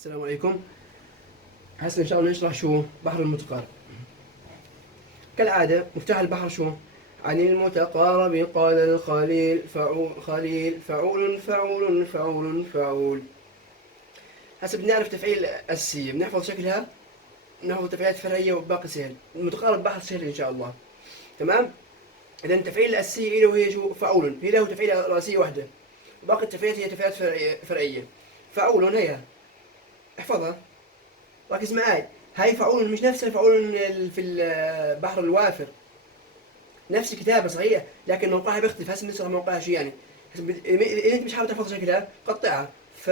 السلام عليكم. هسه ان شاء الله نشرح شو بحر المتقارب. كالعادة مفتاح البحر شو؟ عن المتقارب قال الخليل فعول خليل فعول فعول فعول فعول. هسه بدنا نعرف تفعيل أساسية، بنحفظ شكلها، بنحفظ تفعيلات فرعية وباقي سهل. المتقارب بحر سهل ان شاء الله. تمام؟ اذا التفعيل الأساسية له هي شو؟ فعول، هي له تفعيلة رئيسية واحدة. باقي التفعيلات هي تفعيلات فرعية. فعول هي، احفظها، ركز معي. هاي فعول مش نفس فعول في البحر الوافر، نفس الكتابة صحيح، لكن موقعها بيختلف. هسه بنشرح موقعها شو يعني. إذا أنت مش حابب تحفظ شكلها قطعها. ف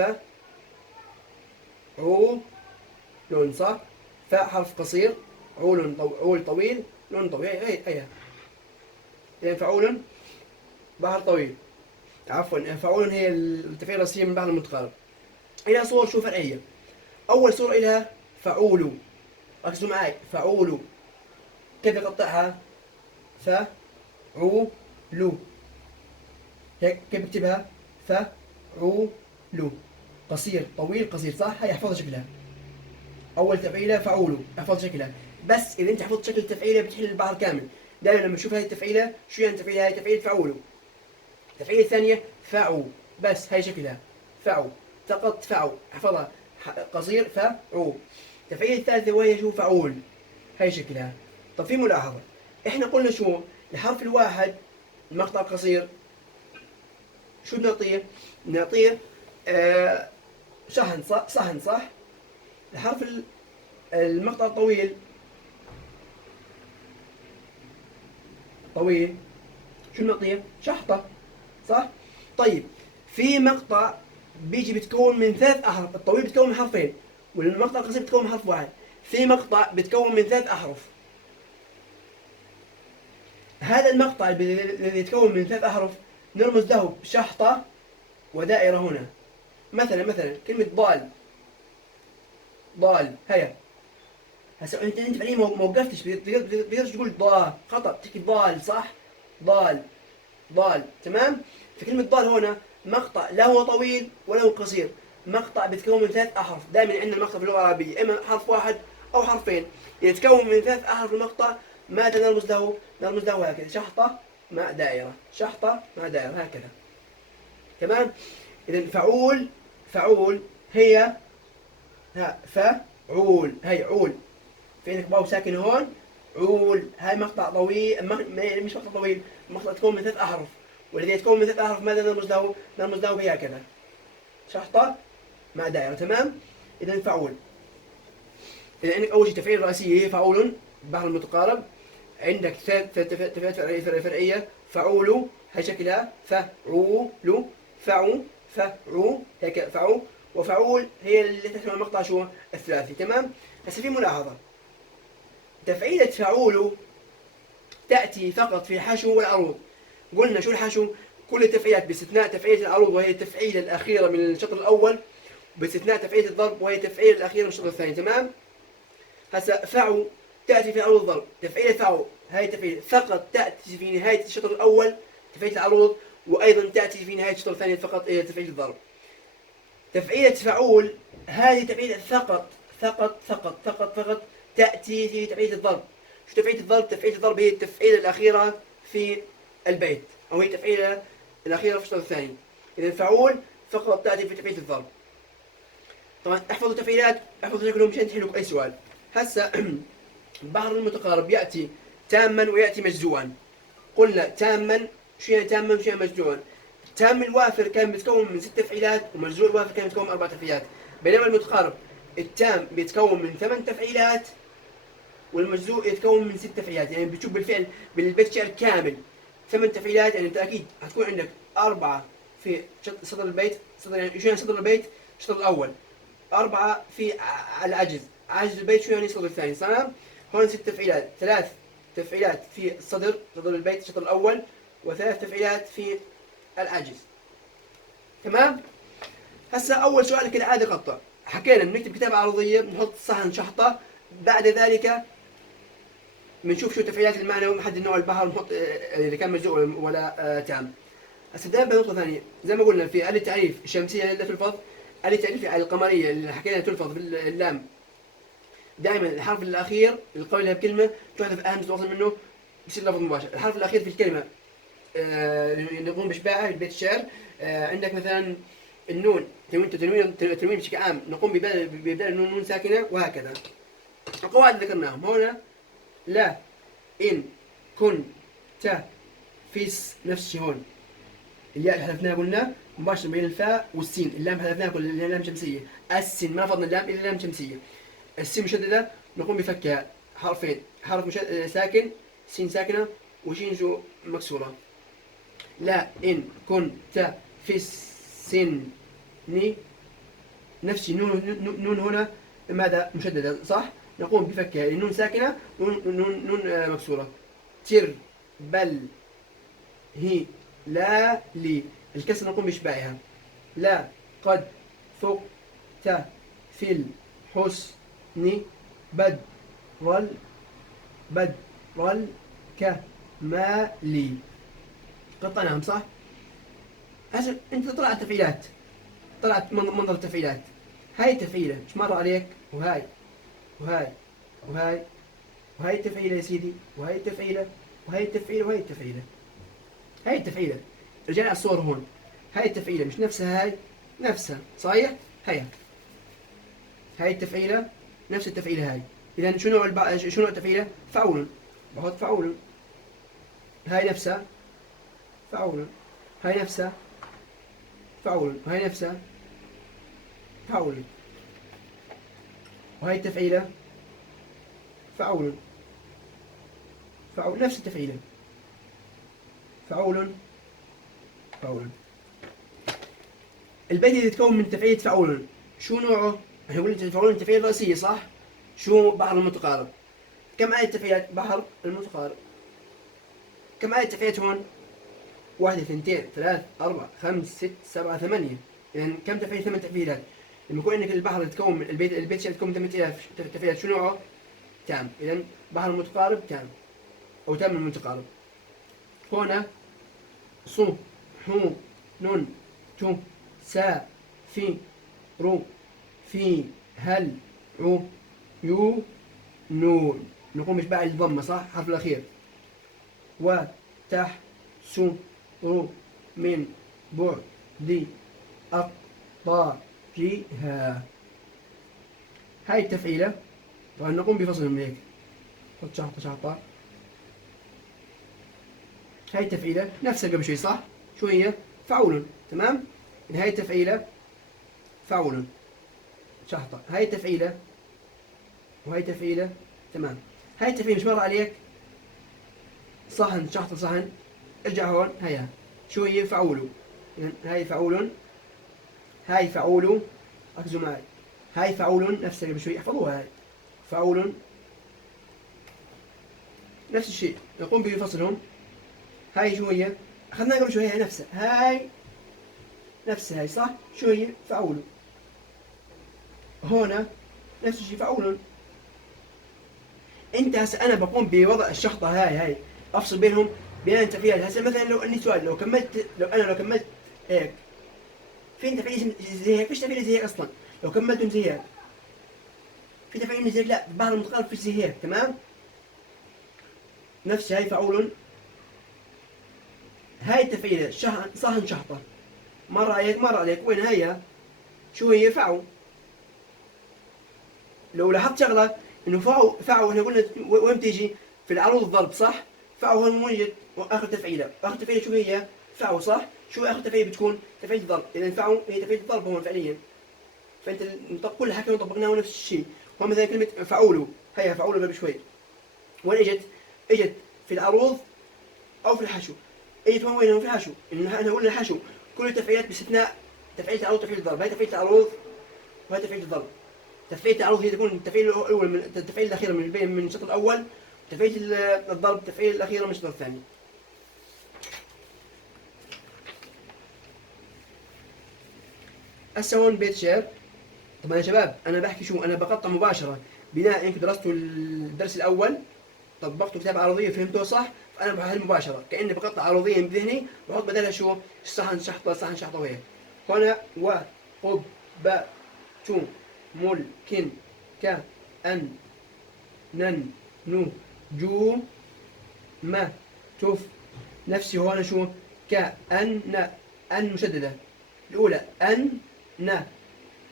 عو لون صح، فاء حرف قصير، عول طويل، لون طويل. هي إذا فعول بحر طويل، عفوا فعول هي التفعيل الرئيسية من البحر المتقارب. إلى صور شو فرعية. أول صورة إلها فعول، ركزوا معي. فعول كيف أقطعها؟ فعول، هيك كيف بكتبها؟ فعول، قصير طويل قصير صح. هي احفظ شكلها. اول تفعيله فعول، احفظ شكلها. بس اذا انت حفظت شكل التفعيله بتحل البحر كامل. دائما لما تشوف هاي التفعيله، شو يعني تفعيله؟ هاي تفعيله فعول. التفعيله الثانيه فعو، بس هاي شكلها فعو، فقط فعو، احفظها. قصير فعو. التفعيله الثالثه وهي شو؟ فعول، هاي شكلها. طب في ملاحظه، احنا قلنا شو الحرف الواحد المقطع القصير شو بنعطيه؟ بنعطيه آه شحن صح؟ صحن صح؟ الحرف المقطع الطويل طويل شو بنعطيه؟ شحطة صح؟ طيب في مقطع بيجي بتكون من ثلاث أحرف، الطويل بتكون من حرفين والمقطع القصير بتكون من حرف واحد. في مقطع بتكون من ثلاث أحرف. هذا المقطع الذي يتكون من ثلاث أحرف نرمز له بشحطة ودائرة هنا. مثلا كلمة ضال، ضال هيا. هسه انت فعليا ما وقفتش، بتقدرش تقول ضا، خطا، بتحكي ضال صح؟ ضال، ضال تمام. في كلمه ضال هنا مقطع لا هو طويل ولا هو قصير، مقطع بيتكون من ثلاث احرف. دائما عندنا المقطع في اللغه العربيه اما حرف واحد او حرفين. يتكون من ثلاث احرف المقطع. ماذا نرمز له؟ نرمز له هكذا، شحطه مع دائره، شحطه مع دائره هكذا. تمام. اذا فعول، فعول هي فعول، هي عول، في عندك واو ساكن هون، عول. هاي مقطع طويل، مش مقطع طويل، مقطع تكون من ثلاث احرف. والذي يتكون من ثلاث احرف ماذا نرمز له؟ نرمز له بهكذا، شحطه مع دائره. تمام. اذا فعول. اذا عندك اول شيء تفعيل رئيسيه هي فعول، بحر المتقارب. عندك تفعيلات فرعيه فعول، هي شكلها فعول، فعو، فعو، هيك فعو. وفعول هي اللي تحمل المقطع شو؟ الثلاثي. تمام. هسه في ملاحظه، تفعيلة فعول تأتي فقط في الحشو والعروض. قلنا شو الحشو؟ كل التفعيلات باستثناء تفعيلة العروض وهي التفعيلة الأخيرة من الشطر الأول، باستثناء تفعيلة الضرب وهي التفعيلة الأخيرة من الشطر الثاني. تمام؟ هسا فعو تأتي في عروض الضرب. تفعيلة فعو هاي التفعيلة فقط تأتي في نهاية الشطر الأول تفعيلة العروض، وأيضا تأتي في نهاية الشطر الثاني فقط تفعيلة الضرب. تفعيلة فعول هذه تفعيلة فقط تأتي في تفعيلة الضرب. شو تفعيلة الضرب؟ تفعيلة الضرب هي التفعيلة الأخيرة في البيت، أو هي التفعيلة الأخيرة في الشطر الثاني. إذا فعول فقط تأتي في تفعيلة الضرب. طبعا احفظوا التفعيلات، احفظوا شكلهم مشان تحلوا أي سؤال. هسا البحر المتقارب يأتي تاما ويأتي مجزوعا. قلنا تاما، شو يعني تاما وشو يعني مجزوعا؟ تام الوافر كان بيتكون من ست تفعيلات، ومجزوع الوافر كان بيتكون من اربع تفعيلات. بينما المتقارب التام بيتكون من ثمان تفعيلات، والمجزوع يتكون من ست تفعيلات. يعني بتشوف بالفعل بالبيت شعر كامل ثمان تفعيلات. يعني انت اكيد هتكون عندك اربعه في سطر البيت، سطر يعني شو يعني سطر البيت؟ الشطر الاول. اربعه في العجز، عجز البيت شو يعني السطر الثاني. تمام. هون ست تفعيلات، ثلاث تفعيلات في الصدر، صدر البيت الشطر الاول، وثلاث تفعيلات في العجز. تمام. هسا اول سؤال كالعاده قطع. حكينا بنكتب كتابه عرضيه، بنحط صحن شحطه، بعد ذلك بنشوف شو تفعيلات المعنى ونحدد نوع البحر، ونحط اذا كان مجزوء ولا تام. هسا دائما بنقطه ثانيه، زي ما قلنا في التعريف الشمسيه للفظ اللي تعرفي على القمرية اللي حكينا تلفظ باللام، دائما الحرف الأخير اللي قبلها بكلمة تحذف أهم واصل منه بصير لفظ مباشر. الحرف الأخير في الكلمة نقوم بإشباعه ببيت الشعر. عندك مثلا النون، تنوين بشكل عام نقوم ببدال النون نون ساكنة، وهكذا. القواعد ذكرناهم هنا. لا إن كنت فيس، نفس الشيء هون. الياء حذفناها قلنا مباشرة بين الفاء والسين. اللام حذفناها قلنا لام شمسية. السين ما فرضنا اللام إلا لام شمسية. السين مشددة نقوم بفكها حرفين، حرف ساكن سين ساكنة وشين شو مكسورة. لا إن كنت في السن، نفس نون هنا ماذا مشددة صح؟ نقوم بفكها النون ساكنة نون مكسورة. تر بل هي لا لي، الكسر نقوم بإشباعها. لا قد فقت في الحسن بدر الكمال. قطعناهم صح؟ هسه انت طلعت تفعيلات، طلعت منظر التفعيلات. هاي تفعيلة مش مر عليك، وهاي وهاي وهاي وهاي التفعيلة يا سيدي، وهاي التفعيلة وهاي التفعيلة وهاي التفعيلة. هاي التفعيلة رجعنا على الصور هون. هاي التفعيلة مش نفسها هاي، نفسها صحيح؟ هاي التفعيلة نفس التفعيلة هاي. إذا شو نوع التفعيلة؟ فعول. بحط فعول. هاي نفسها فعول، هاي نفسها فعول، وهاي نفسها فعول، وهاي التفعيلة فعول نفس التفعيلة فعول. البيت اللي يتكون من تفعيلة فعول شو نوعه؟ احنا قلنا فعول تفعيلة رئيسية صح؟ شو بحر المتقارب؟ كم آية تفعيلات بحر المتقارب؟ كم آية تفعيلات هون؟ 1 2 3 4 5 6 7 8. يعني كم تفعيل؟ 8 تفعيلات. لما يكون عندك البحر يتكون من البيت يتكون من 8000 تفعيلات، شو نوعه؟ تام. إذا بحر متقارب تام أو تام المتقارب. هنا ص حو نون تو سا في رو في هل عو يو نون. نقوم بإشباع الضمة صح؟ الحرف الأخير. وتح سو رو من بعد أقطارها. هاي التفعيلة طبعا نقوم بفصلهم هيك. حط شحطة. هاي التفعيلة نفسها قبل شوي صح؟ شو هي؟ فعول. تمام؟ هاي التفعيلة فعول شحطة. هاي التفعيلة وهاي التفعيلة تمام. هاي التفعيلة مش مر عليك؟ صحن شحطة صحن. ارجع هون. هيا شو هي؟ فعول. هاي فعول، هاي فعول. ركزوا معي. هاي فعول نفسها قبل شوي، احفظوها. هاي فعول نفس الشيء نقوم بفصلهم. هاي شو هي؟ أخذناها قبل شوي. هي نفسها هاي نفسها هاي صح؟ شو هي؟ فعول. هنا نفس الشيء فعول. انت هسه انا بقوم بوضع الشحطه هاي افصل بينهم بين تفعيلات. هسه مثلا لو اني سؤال، لو كملت هيك، في تفعيل زي هيك؟ فيش تفعيل زي هيك اصلا. لو كملتهم زي هيك في تفعيل زي هيك؟ لا، بحر المتقارب فيش زي هيك. تمام؟ نفس هاي فعول. هاي التفعيله صحن شحطه. مر عليك وين هي؟ شو هي؟ فعو. لو لاحظت شغله انه فعو احنا قلنا وين تيجي؟ في العروض الضرب صح؟ فعو هون موجود واخر تفعيله. اخر تفعيله شو هي؟ فعو صح؟ شو اخر تفعيله بتكون؟ تفعيله الضرب. اذا فعو هي تفعيله الضرب هون فعليا. فانت كل حكي طبقناه نفس الشيء. هون مثلا كلمه فعولوا، هي فعولوا قبل شوي وين اجت؟ اجت في العروض او في الحشو. اجت وين؟ في الحشو. احنا قلنا الحشو كل التفعيلات باستثناء تفعيله العروض وتفعيله الضرب. هاي تفعيله العروض وهي تفعيله الضرب. تفعيلة العروض هي تكون التفعيل الأول من التفعيل الأخيرة من الشطر الأول. تفعيل الضرب التفعيل الأخيرة من الشطر الثاني. هسه هون بيت شعر. طبعا يا شباب أنا بحكي شو؟ أنا بقطع مباشرة بناء إنكم درستوا الدرس الأول، طبقتوا كتابة عرضية فهمتوه صح؟ فأنا بحل مباشرة كأني بقطع عرضيا بذهني، بحط بدلها شو؟ صحن شحطة صحن شحطة وهيك. هنا وخب ب تو ملك ك أن نن نو جو ما تف نفسي هون شو كأن أن مشددة الأولى أن ن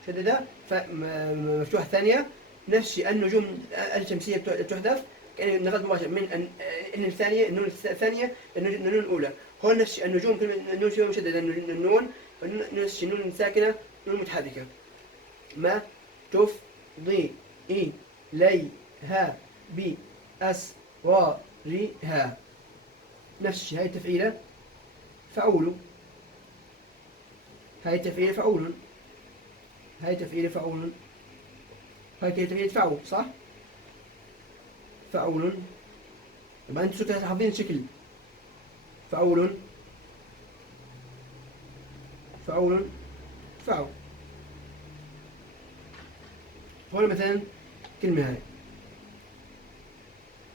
مشددة مفتوحة الثانية نفسي النجوم الشمسية تحذف كأن نقل مباشر من أن الثانية النون الثانية النون الأولى هون نفس النجوم النون فيها مشددة النون نفس النون ساكنة نون متحركة ما تفضي إي لي ها بي أس رها نفس الشيء هاي تفعيلة فعول هاي تفعيلة فعول هاي تفعيلة فعول هاي تفعيلة فعول صح؟ فعول طبعا انتوا صرتوا حافظين الشكل فعول فعول فعول هون مثلا كلمة هاي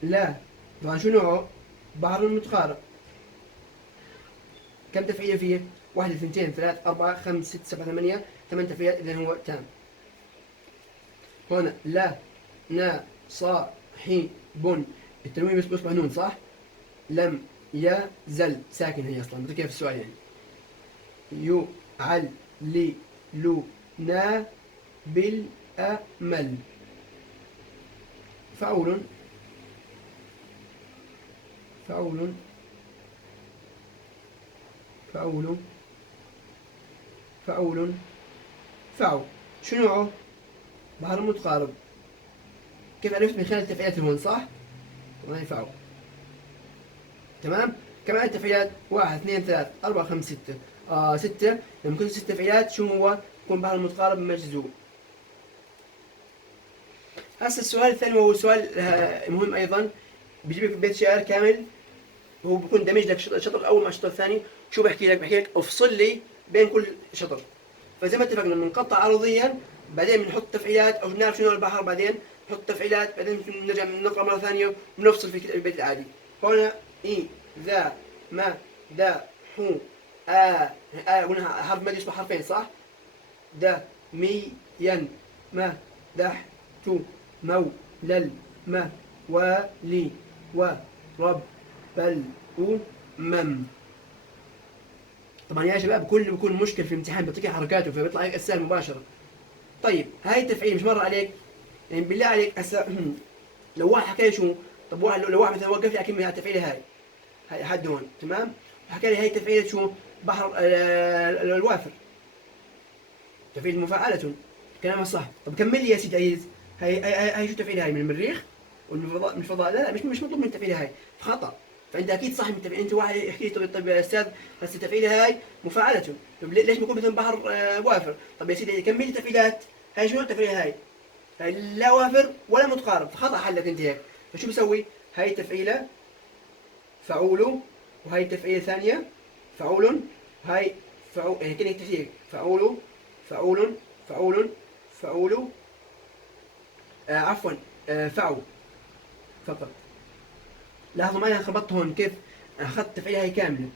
لا طبعا شو نوعه؟ بحر متقارب كم تفعيلة فيه؟ 1 2 3 4 5 6 7 8 8 تفعيلات إذا هو تام هنا لا نا صا حي بن التنوين بس بصبح نون صح؟ لم يزل ساكن هي أصلا مثل كيف السؤال يعني يو عل لي لو نا بالأمل فعول فعول فعول فعول فعل شو نوعه؟ بحر متقارب كيف عرفت من خلال التفعيلات هون صح؟ والله فعل تمام؟ كمان التفعيلات 1 2 3 4 5 6 6 لما كنت 6 تفعيلات شو هو؟ يكون بحر متقارب مجزوم. هسه السؤال الثاني وهو سؤال مهم ايضا بيجيب لك بيت شعر كامل هو بيكون دمج لك الشطر الاول مع الشطر الثاني شو بحكي لك؟ بحكي لك افصل لي بين كل شطر فزي ما اتفقنا بنقطع عرضيا بعدين بنحط تفعيلات او نعرف شنو البحر بعدين نحط تفعيلات بعدين نرجع نقرا مره ثانيه ونفصل في البيت العادي هنا اي ذا ما دا حو هنا حرف مد يصبح حرفين صح؟ دا مي ين ما دح تو مو لل ما ولي ورب بل مم طبعا يا شباب كل بيكون مشكل في الامتحان بيعطيك حركاته فبيطلع عليك اسئله مباشره طيب هاي التفعيل مش مر عليك يعني بالله عليك هسه لو واحد حكى لي شو طب واحد لو واحد مثلا وقف لي حكي لي التفعيله هاي حد هون تمام وحكى لي هاي التفعيله شو بحر الوافر تفعيل مفاعلة كلامه صح طب كمل لي يا سيدي عزيز هاي شو التفعيله هاي من المريخ من الفضاء لا مش مطلوب من التفعيله هاي خطا فانت اكيد صح من التفعيل انت واحد يحكي لي طب يا استاذ بس التفعيله هاي مفاعلة طب ليش بيكون مثلا بحر وافر طب يا سيدي كمل لي التفعيلات هاي شنو التفعيله هاي لا وافر ولا متقارب خطا حلك انت هيك فشو بسوي هاي تفعيله فعول وهاي تفعيله ثانيه فعول هاي فعول يعني كده تفعيل فعول فعول فعول فعول عفوا فعل فقط لاحظوا معي انا خبطت هون كيف اخذت تفعيله هاي كامله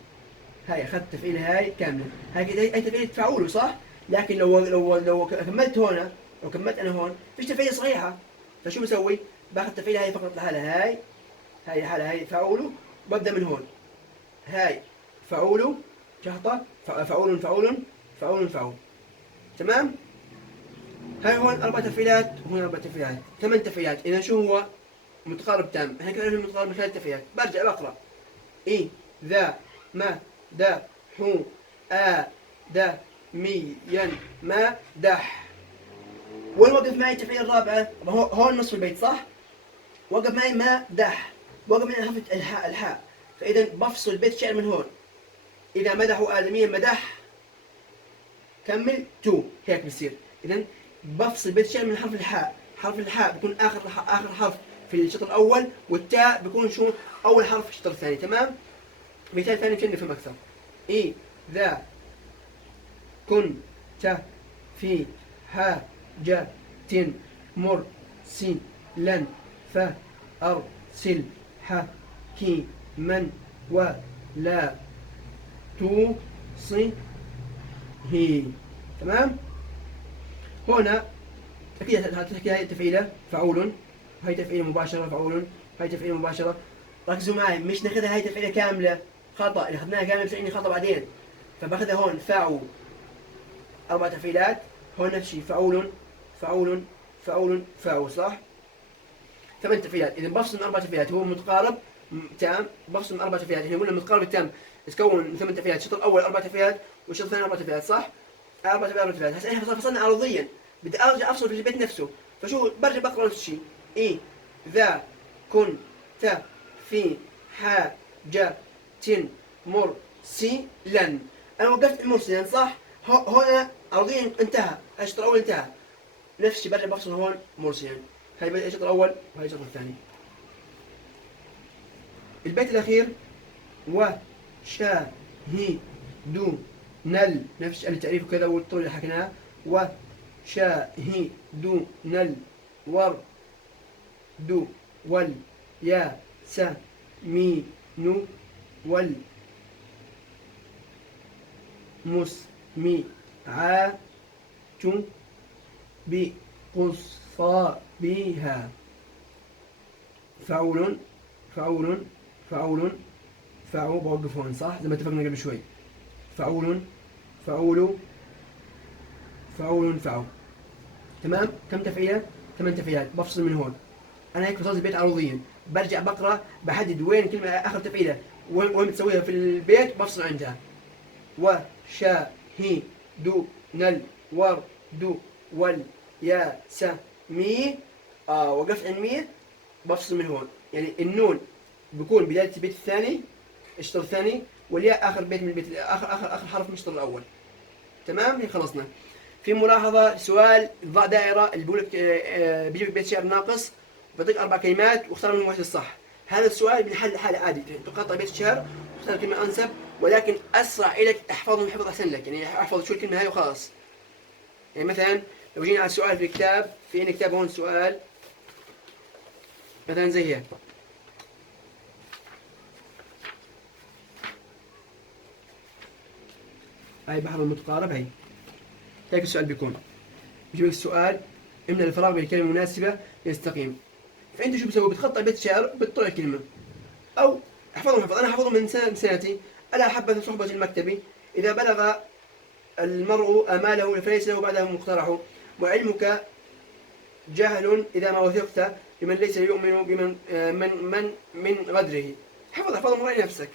هاي اخذت تفعيله هاي كامله هاي تفعيله فعول صح لكن لو كملت هون لو كملت انا هون فيش تفعيله صحيحه فشو بسوي باخذ التفعيله هاي فقط لحالها هاي لحالها هاي فعول وببدا من هون هاي فعول شهطه فعول فعول فعول فعول تمام هاي هون 4 تفعيلات وهون 4 تفعيلات 8 تفعيلات اذا شو هو متقارب تام احنا كده نعرف المتقارب من خلال التفعيلات برجع بقرا اي ذا ما دا حو دا مي ين ما دح وين وقف معي التفعيل الرابعه هون نصف البيت صح وقف معي ما دح وقف معي حرف الحاء فاذا بفصل البيت الشعر من هون اذا مدحوا ادميا مدح كمل تو هيك بصير اذا بفصل بيت الشعر من حرف الحاء بيكون اخر حرف في الشطر الاول والتاء بيكون شو اول حرف في الشطر الثاني تمام مثال ثاني عشان نفهم اكثر اذا كنت في حاجة مرسلا فارسل حكيما ولا توصيه تمام هنا أكيد هتحكي هاي تفعيلة فعول، هاي تفعيلة مباشرة فعول، هاي تفعيلة مباشرة. ركزوا معي، مش ناخذها هاي تفعيلة كاملة، خطأ، اللي أخذناها كاملة بتعني خطأ بعدين. فباخذها هون فاعل 4 تفعيلات، هون نفس الشيء فعول فعول فعول فاعل، صح؟ 8 تفعيلات، إذا بفصل من 4 تفعيلات هو متقارب تام، بفصل من 4 تفعيلات، احنا قلنا المتقارب التام يتكون من 8 تفعيلات، الشوط الأول 4 تفعيلات والشوط الثاني 4 تفعيلات، صح؟ 4 تفعيلات 4 تفعيلات، هسه احنا فصلنا عرضيا، بدي ارجع افصل في البيت نفسه، فشو برجع بقرا نفس الشيء، إذا كنت في حاجة مرسلا، أنا وقفت مرسلا صح؟ هنا عرضيا انتهى، الشوط الأول انتهى، نفس الشيء برجع بفصل هون مرسلا، هاي الشوط الأول وهاي الشوط الثاني. البيت الأخير وشاهدوا نفس التعريف وكذا والطول اللي حكيناه، وشاهدوا الورد والياسمين والمسمعات بقصابها. فعول فعول فعول فعول، بوقف هون صح زي ما اتفقنا قبل شوي، فعول فعول فعول فعول. تمام؟ كم تفعيلة؟ 8 تفعيلات، بفصل من هون. انا هيك فصلت البيت عرضيا، برجع بقرا بحدد وين كلمة اخر تفعيلة وين بتسويها في البيت، بفصل عندها. وشاهدوا الورد والياسمين، وقفت عند مين؟ بفصل من هون، يعني النون بيكون بداية البيت الثاني الشطر الثاني، والياء آخر بيت من البيت آخر حرف من الشطر الأول. تمام؟ هيك خلصنا. في ملاحظة، سؤال ضع دائرة اللي بيقول لك بيجيب بيت شعر ناقص، بيعطيك 4 كلمات واختار منهم واحد الصح. هذا السؤال بنحل حالة عادي، تقاطع بيت الشعر واختار كلمة أنسب، ولكن أسرع إلك احفظهم حفظ أحسن لك، يعني احفظ شو الكلمة هاي وخلاص. يعني مثلا لو جينا على السؤال في الكتاب، في عندنا كتاب هون سؤال مثلا زي هيك، هاي بحر المتقارب، هيك السؤال بيكون بيجيب لك السؤال املى الفراغ بالكلمة المناسبة يستقيم. فأنت شو بتسوي؟ بتخطئ بيت شعر بتطلع كلمة، أو احفظهم أنا حفظهم من سنتي. ألا حبذا صحبة المكتب، إذا بلغ المرء آماله فليس له بعده مقترح، وعلمك جهل إذا ما وثقت بمن ليس يؤمن بمن من غدره. احفظهم راعي نفسك.